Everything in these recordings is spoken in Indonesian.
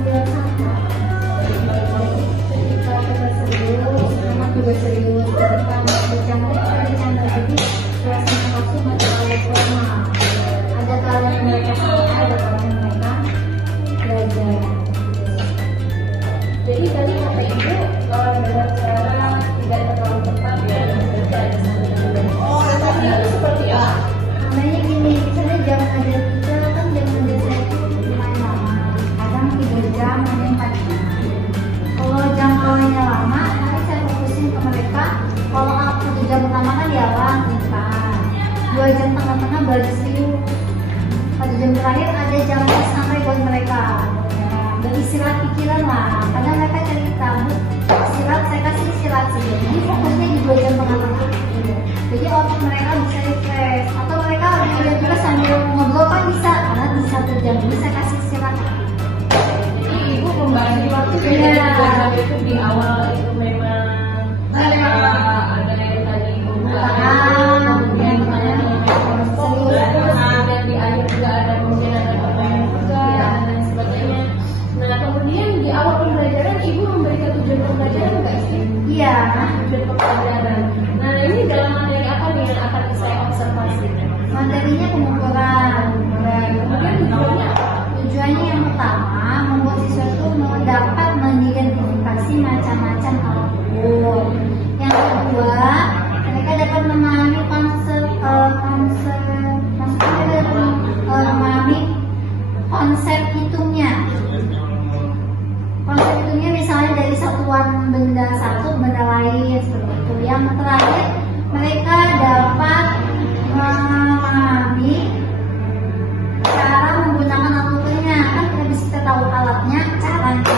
penampilan sama. Ketika kita serius, anak juga serius. Ketika anak bercanda, jadi suasana kelasnya masih terlalu formal. Ada kalanya mereka santai, ada kalanya mereka belajar. Jadi tadi kata ibu dengan cara tidak terlalu tepat ya kerja ada sambil. Oh, tadi itu seperti apa? Namanya gini, misalnya jam ngajar kita kan jam ngajar saya itu lumayan lama. Kadang 3 jam, ada yang 4 jam. Kalau jangkauannya lama, nanti saya fokusin ke mereka. Kalau 1 jam pertama kan diawan, bukan. 2 jam tengah-tengah belajar serius. 1 jam terakhir ada jam santai buat mereka. Dan istirahat pikiran lah. Kadang mereka cerita, Bu, istirahat, saya kasih istirahat sih. Jadi fokusnya di 2 jam tengah-tengah. Jadi otak mereka bisa refresh. Atau mereka juga sambil ngobrol kan bisa. Karena di 1 jam ini saya kasih istirahat. Jadi ibu membagi waktu dengan itu di awal itu memang ada yang tadi ibu kemudian dan di akhir juga ada mungkin ada pertanyaan juga dan lain sebagainya. Nah kemudian di awal pembelajaran ibu memberikan tujuan pembelajaran enggak sih? Iya. Tujuan pembelajaran. Nah ini dalam materi apa nih yang akan saya observasi? Materinya pengukuran. Kemudian tujuannya apa? Tujuannya yang pertama membuat siswa itu dapat mengidentifikasi macam-macam apapun. Yang kedua, mereka dapat memahami konsep hitungnya. Konsep hitungnya misalnya dari satuan benda satu benda lain seperti itu. Yang terakhir, mereka dapat memahami cara menggunakan alatnya. Kan kita bisa tahu alatnya, caranya.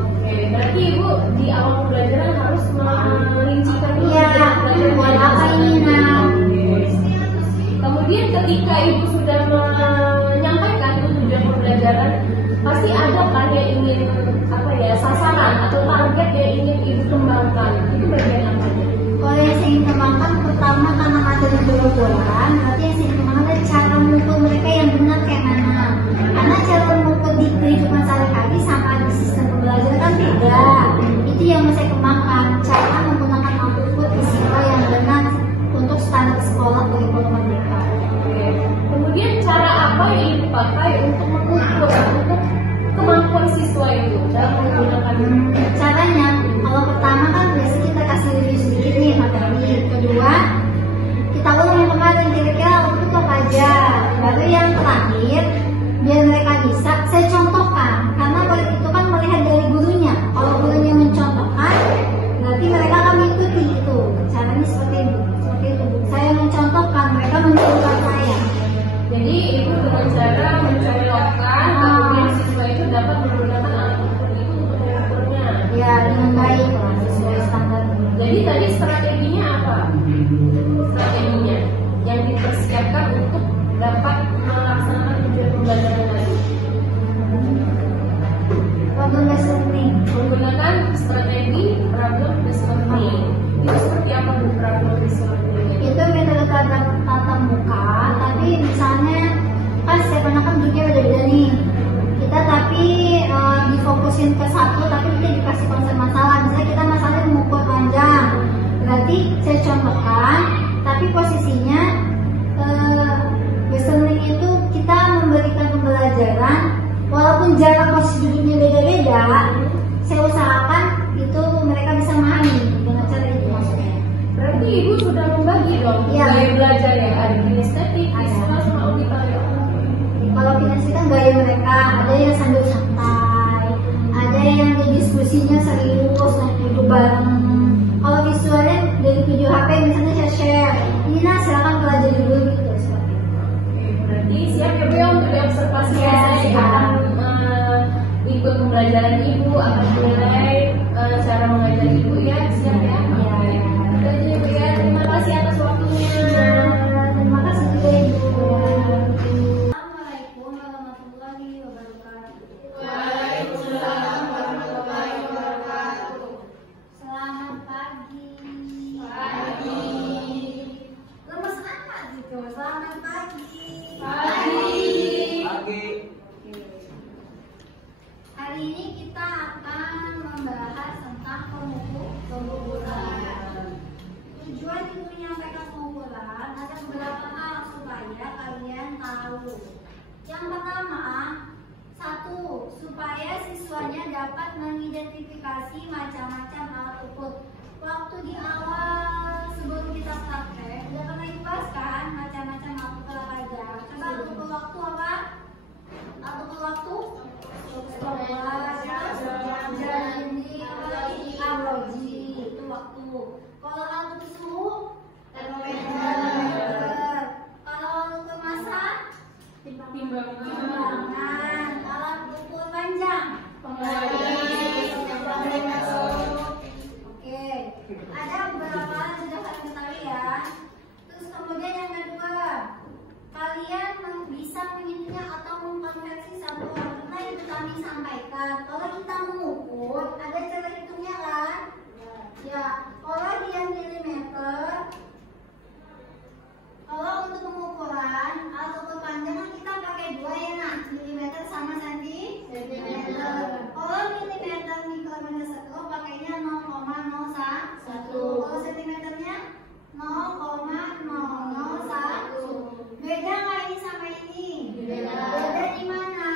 Oke, berarti ibu di awal pembelajaran harus merincikan dulu. Iya, buat apa ini nah? Kemudian ketika ibu sudah menyampaikan itu tujuan pembelajaran, pasti ada kan yang ingin sasaran atau target yang ingin ibu kembangkan. Itu bagian apa? Kalau yang saya ingin kembangkan pertama karena materi pengukuran, berarti yang saya ingin kembangkan adalah cara mengukur mereka yang benar kayak mana. Karena cara mengukur di kehidupan sehari-hari sama di sistem pembelajaran kan beda. Itu yang mau saya kembangkan, cara menggunakan alat ukur fisika yang benar untuk standar sekolah kurikulum mereka. Kemudian cara apa yang ibu pakai untuk mengukur untuk kemampuan siswa itu dalam menggunakan caranya? Kalau pertama kan biasa kita kasih review sedikit nih materi. Kedua, kita ulang yang kemarin kira-kira waktu itu apa aja. Baru yang terakhir, biar mereka bisa, saya contohkan. Karena itu kan melihat dari gurunya. Kalau gurunya mencontohkan, berarti mereka akan mengikuti itu. Caranya seperti itu. Saya mencontohkan, mereka menirukan saya. Jadi ibu dengan cara mencontohkan, kemudian siswa itu dapat menggunakan alat ukur itu untuk mengukurnya. Ya, dengan baik lah, sesuai standar. Jadi tadi strateginya apa? Strateginya yang dipersiapkan untuk dapat melaksanakan tujuan pembelajaran tadi. Problem listening. Menggunakan strategi problem learning. Itu seperti apa bu problem learning? Itu metode tatap muka, tapi misalnya kan setiap anak kan duduknya beda-beda nih. Kita tapi difokusin ke satu, tapi kita dikasih konsep masalah. Misalnya kita masalahnya mengukur panjang, berarti saya contohkan, tapi posisinya listening itu kita memberikan pembelajaran, walaupun jarak posisi duduknya beda-beda, saya usahakan itu mereka bisa memahami dengan cara itu maksudnya. Berarti ibu sudah membagi dong gaya belajar yang ada kinestetik, visual sama auditorium. Kalau kinestetik kan gaya mereka, ada yang sambil santai, ada yang diskusinya serius, duduk bareng. Kalau visualnya dari video HP misalnya share, ini nah silakan pelajari dulu gitu. Berarti siap ya Bu untuk diobservasi saya akan ikut pembelajaran ibu, akan menilai cara mengajar ibu ya, siap ya. Jadi ibu ya, terima kasih atas waktunya. Terima kasih juga ibu. Assalamualaikum warahmatullahi wabarakatuh. Waalaikumsalam warahmatullahi wabarakatuh. Selamat pagi. Pagi. Lemes amat gitu. Selamat pagi. Pagi. Pagi. ini kita akan membahas tentang pengukuran. Tujuan itu menyampaikan pengukuran ada beberapa hal supaya kalian tahu. Yang pertama, satu, supaya siswanya dapat mengidentifikasi macam-macam alat ukur. Waktu di awal sebelum kita praktek, udah pernah dibahas kan macam-macam alat ukur apa aja. Coba alat ukur waktu apa? Alat ukur waktu? Stopwatch, jam dinding, arloji, itu waktu. Kalau alat ukur suhu, termometer. Kalau alat ukur massa, timbangan. Alat ukur panjang, Oke, ada beberapa hal yang sudah kalian ketahui ya. Terus kemudian yang kedua, kalian bisa menghitungnya atau mengkonversi satu warna yang kami sampaikan. Kalau kita mengukur, ada cara hitungnya kan? Ya, kalau dia milimeter. Kalau untuk pengukuran alat ukur panjang kan kita pakai dua ya nak, milimeter sama sentimeter. Kalau milimeter mikrometer sekro pakainya 0,01. Kalau sentimeternya 0,001. Beda nggak ini sama ini? Beda di mana?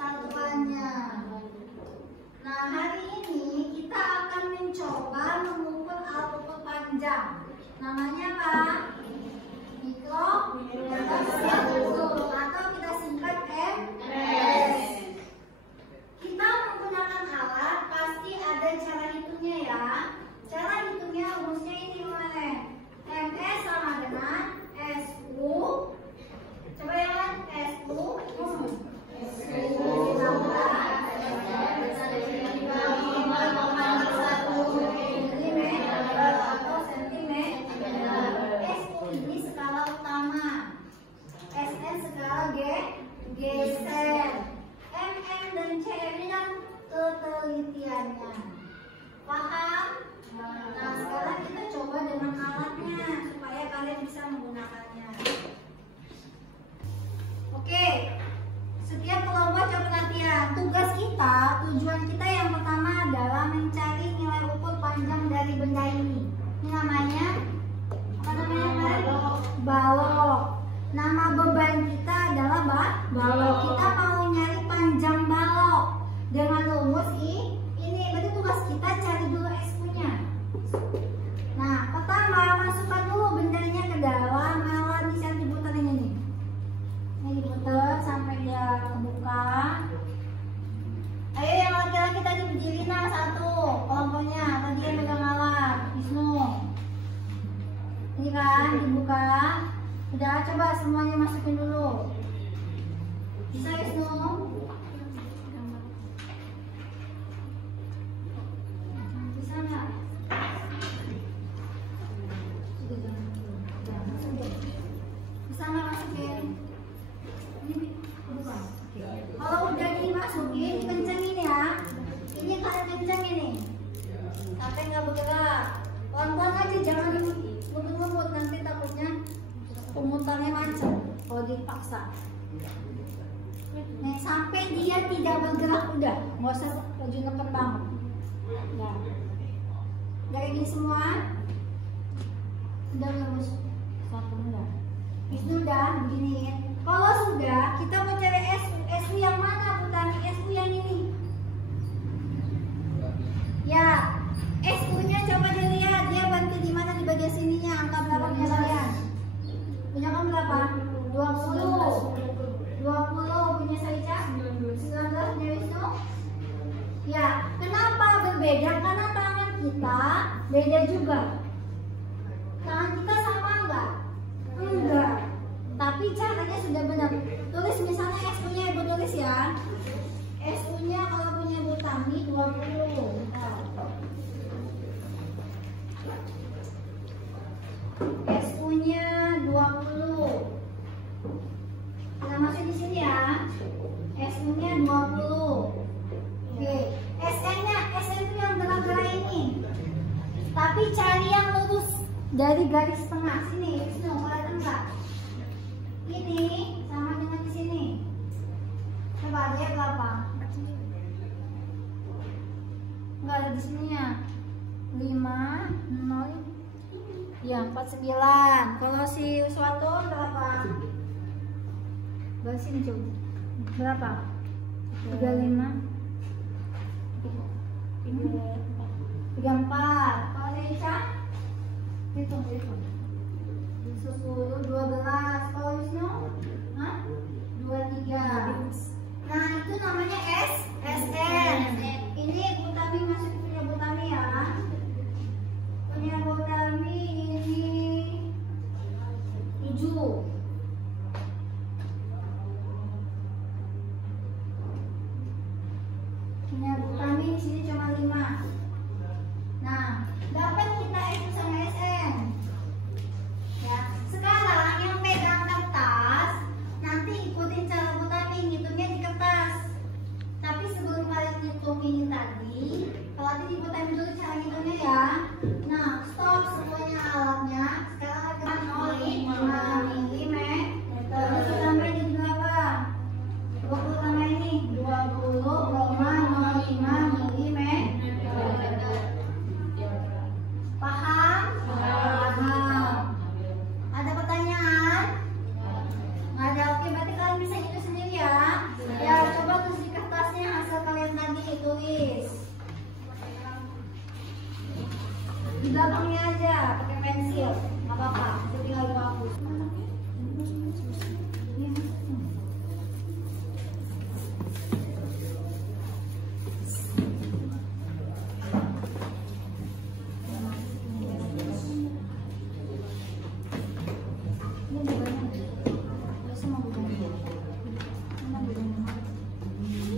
Satuannya. Nah, hari ini kita akan mencoba mengukur alat ukur panjang. Namanya apa? Mikrometer sekro atau kita singkat MS. Kita menggunakan alat pasti ada cara hitungnya ya. Cara hitungnya rumusnya ini mana? MS sama dengan SU. Coba ya kan? SU geser. MM dan CM ini kan ketelitiannya. Paham? Nah, sekarang kita coba dengan alatnya supaya kalian bisa menggunakannya. Oke, setiap kelompok coba perhatian. Tugas kita, tujuan kita yang pertama adalah mencari nilai ukur panjang dari benda ini. Ini namanya apa namanya? Balok. Nama beban kita adalah balok. Kita mau nyari panjang balok dengan rumus ini. Berarti tugas kita cari dulu SU-nya. Nah, pertama masukkan dulu bendanya ke dalam alat bisa diputar ini. Ini diputar sampai dia kebuka. Ayo yang laki-laki tadi berdiri nah satu kelompoknya. Tadi yang megang alat Wisnu. Ini kan dibuka. Udah, coba semuanya masukin dulu. Bisa Wisnu? Bisa nggak? Bisa nggak masukin? Ini buka. Kalau udah dimasukin, kencengin ya. Ini kalian kenceng ini. Sampai nggak bergerak. Pelan-pelan aja, jangan ngebut-ngebut nanti takutnya pemutarnya macet kalau dipaksa. Nih, sampai dia tidak bergerak udah, nggak usah laju neken banget. Nah, dari gini semua, udah lurus satu udah. Sudah begini. Kalau sudah, kita mau cari SU yang mana Putani? SU yang ini. Ya, SU-nya coba dilihat dia berhenti di mana di bagian sininya. Angka berapa punya kalian? Punya kamu berapa? 20 punya Saica? 19 punya Wisnu? Ya, kenapa berbeda? Karena tangan kita beda juga. Tangan kita sama enggak? Enggak. Tapi caranya sudah benar. Tulis misalnya SU-nya Ibu tulis ya. SU-nya kalau punya Bu Tami 20. SU-nya 20. Nah, masuk di sini ya. SU-nya 20. Oke. SN-nya, SN itu yang gerak-gerak ini. Tapi cari yang lurus dari garis tengah sini. Wisnu, kelihatan enggak? Ini sama dengan di sini. Coba dia berapa? nggak ada di sini ya. 5, 0, ya 49. Kalau si Uswanto berapa? Berapa sini coba? Berapa? 35, 34. Kalau Nesha? Hitung. 10, 12. Kalau Wisnu? Hah? 23. Nah itu namanya SN. Ini Butami masuk punya Butami ya. Punya Butami ini 7. Punya Butami di sini cuma 5. Nah, dapat kita S sama SN. Ya, sekarang yang pegang kertas nanti ikutin cara Butami ngitungnya di kertas. Tapi sebelum kalian ngitung ini tadi, pelatih di Butami dulu cara ngitungnya ya. Nah, stop semuanya alatnya. Sekarang kita 0,5 mm. Terus tambah di berapa? 20 tambah ini 20,05 mm. Paham? Paham. Ada pertanyaan? Nggak ada. Oke, berarti kalian bisa hitung sendiri ya. Ya, coba tulis di kertasnya hasil kalian tadi tulis. Di belakangnya aja pakai pensil, nggak apa-apa. Itu tinggal dihapus.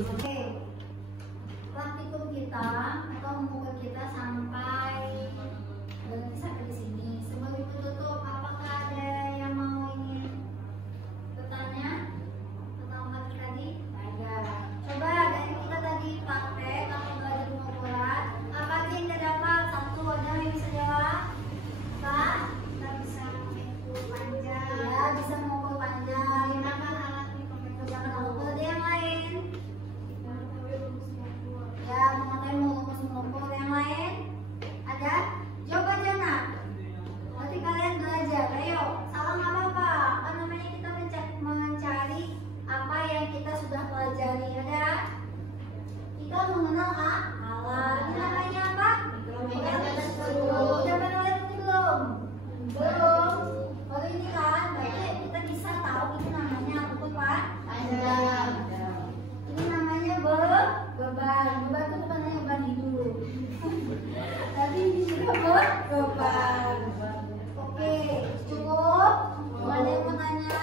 Oke, praktikum kita atau membuka kita sampai di sini. Sebelum itu tutup, apakah ada yang mau ingin bertanya tentang materi tadi? Ada. Coba dari kita tadi praktek atau belajar pengukuran, apa aja yang kita dapat? Satu, ada yang bisa jawab? Pak, kita bisa mengukur panjang. Ya, bisa mengukur panjang. Gunakan alat mikrometer. Kalau ada yang lain? Ya, mengetahui mengukur yang lain? Ada? Jawab aja nak. Nanti kalian belajar. Ayo, salah nggak apa-apa. Apa namanya kita mencari apa yang kita sudah pelajari. Ada? Kita mengenal alat. Ini namanya apa? Udah pernah lihat ini belum? Belum. Kalau ini kan, berarti kita bisa tahu ini namanya apa Pak? Panjang. Ini namanya beban. Beban itu bukan hanya beban hidup. Tapi ini juga beban. Oke, cukup? Ada yang mau tanya?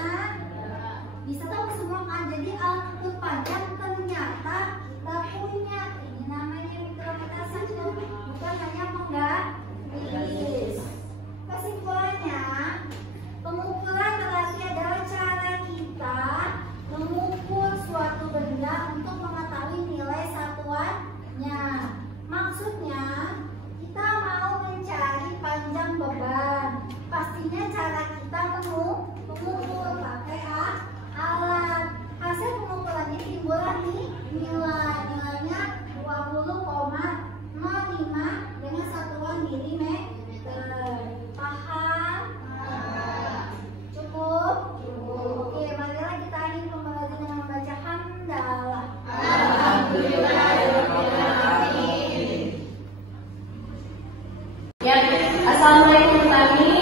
Bisa tahu semua kan? Jadi alat ukur panjang ternyata kita punya. Ini namanya mikrometer satu, bukan hanya penggaris. Kesimpulannya, pengukuran berarti adalah cara kita mengukur suatu benda untuk mengetahui nilai satuannya. Maksudnya, kita mau mencari panjang beban. Pastinya cara kita mengukur pakai alat. Hasil pengukurannya timbullah nilai. Nilainya 20,05 dengan satuan milimeter. Paham? Cukup? Oke, marilah kita akhiri pembelajaran dengan membaca hamdalah. Ya, assalamualaikum kami.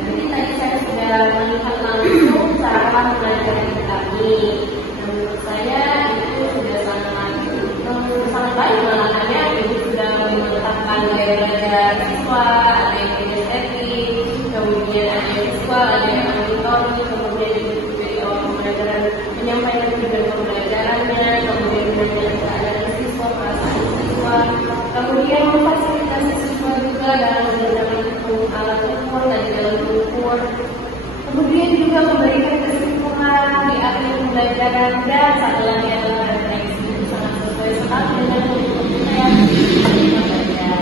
Jadi tadi saya sudah melihat langsung cara belajar kami. Menurut saya itu sudah sangat baik malahannya. Itu sudah menetapkan gaya belajar siswa, ada yang kinestetik, kemudian ada yang visual, ada yang auditori, kemudian juga pembelajaran menyampaikan tujuan pembelajarannya, kemudian belajar keadaan siswa, perasaan siswa, kemudian memfasilitasi siswa juga dalam belajar menghitung alat ukur dan dalam ukur, kemudian juga memberikan kesimpulan di akhir pembelajaran, dan satu lagi adalah refleksi. Itu sangat sesuai sekali dengan yang belajar.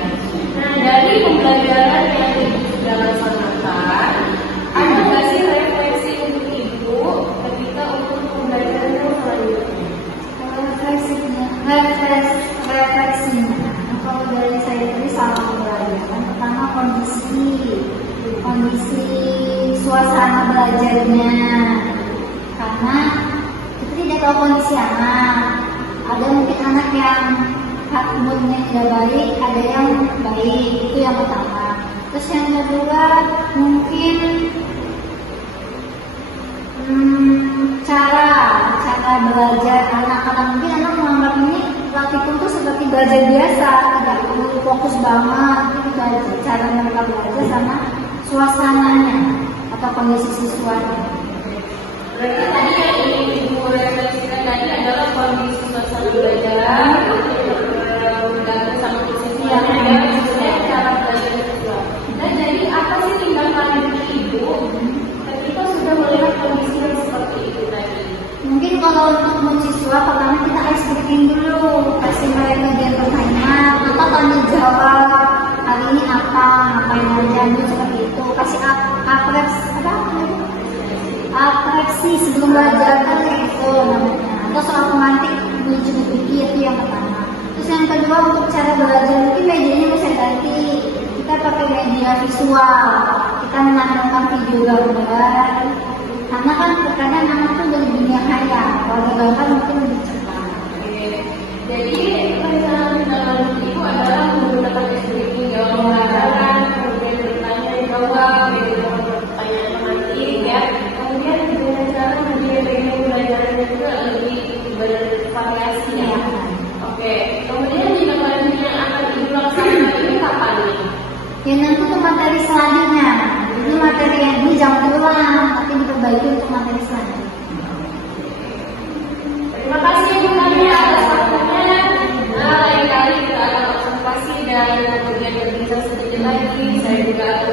Nah, dari pembelajaran yang ibu sudah laksanakan, ada nggak sih refleksi untuk ibu ketika untuk pembelajaran yang selanjutnya? Refleksi refleksinya. Kalau dari saya tadi salah pembelajaran, pertama kondisi suasana belajarnya, karena kita tidak tahu kondisi anak. Ada mungkin anak yang moodnya tidak baik, ada yang baik, itu yang pertama. Terus yang kedua mungkin cara belajar anak-anak, mungkin anak menganggap ini praktikum itu seperti belajar biasa, tidak perlu fokus banget. Itu cara mereka belajar sama suasananya atau kondisi siswanya. Berarti tadi yang ingin Ibu refleksikan tadi adalah kondisi suasana belajar, dan sama posisinya maksudnya cara belajar siswa. Dan jadi apa sih tindakan dari Ibu ketika sudah melihat kondisi yang seperti itu tadi? Mungkin kalau untuk siswa pertama kita ice breaking dulu, kasih mereka pertanyaan, apa tanya jawab, hari ini apa, ngapain aja, seperti itu. Kasih atraksi sebelum belajar kan itu namanya. Atau soal pemantik menuju berpikir, itu yang pertama. Terus yang kedua untuk cara belajar mungkin medianya bisa ganti. Kita pakai media visual, kita menanamkan video gambar. Karena kan terkadang anak tuh dari dunia khayal, kalau gambar mungkin lebih cepat. Jadi tindakan Ibu adalah menggunakan SDK jawab pembelajaran, kemudian bertanya jawab, pertanyaan pemantik ya. Kemudian dengan cara menjadi pembelajaran juga lebih bervariasi ya. Oke, kemudian tindakan yang akan Ibu lakukan ini kapan nih? Ya nanti untuk materi selanjutnya. Jadi materi yang ini jangan diulang, tapi diperbaiki untuk materi selanjutnya. Terima kasih Ibu Tania atas waktunya. Lain kali kita akan observasi dan kemudian berbincang sedikit lagi. Saya juga akan